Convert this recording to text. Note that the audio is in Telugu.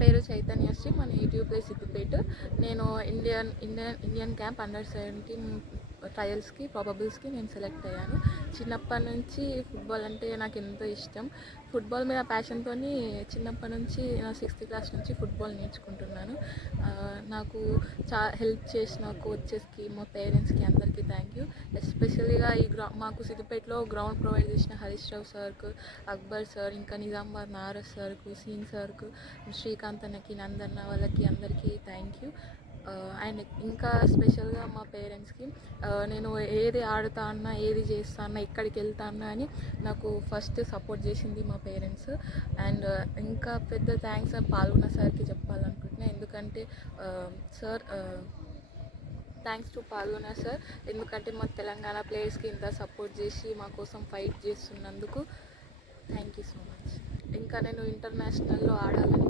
పేరు చైతన్య శ్రీ మనీ ప్లేస్ సిద్దిపేట. నేను Indian Indian Indian camp under seventeen ట్రయల్స్కి ప్రాబబుల్స్కి నేను సెలెక్ట్ అయ్యాను. చిన్నప్పటి నుంచి ఫుట్బాల్ అంటే నాకు ఎంతో ఇష్టం. ఫుట్బాల్ మీద ప్యాషన్తో చిన్నప్పటి నుంచి నా సిక్స్త్ క్లాస్ నుంచి ఫుట్బాల్ నేర్చుకుంటున్నాను. నాకు చా హెల్ప్ చేసిన కోచెస్కి మా పేరెంట్స్కి అందరికీ ఎస్పెషల్గా ఈ గ్రౌ మాకు సిద్దిపేటలో గ్రౌండ్ ప్రొవైడ్ చేసిన హరీష్ రావు సార్కు అక్బర్ సార్ ఇంకా నిజామాబాద్ నారస్ సార్కు సీన్ సార్కు శ్రీకాంత్ అన్నకి నందన్న వాళ్ళకి అందరికీ థ్యాంక్ యూ అండ్ ఇంకా స్పెషల్గా మా పేరెంట్స్కి నేను ఏది ఆడుతా అన్నా ఏది చేస్తా అన్నా ఎక్కడికి వెళ్తా అన్నా అని నాకు ఫస్ట్ సపోర్ట్ చేసింది మా పేరెంట్స్. అండ్ ఇంకా పెద్ద థ్యాంక్స్ పాల్గొన్న సార్కి చెప్పాలనుకుంటున్నాను ఎందుకంటే సార్ థ్యాంక్స్ టు పాల్గొన సార్ ఎందుకంటే మా తెలంగాణ ప్లేయర్స్కి ఇంత సపోర్ట్ చేసి మా కోసం ఫైట్ చేస్తున్నందుకు థ్యాంక్ యూ సో మచ్ ఇంకా నేను ఇంటర్నేషనల్లో ఆడాలని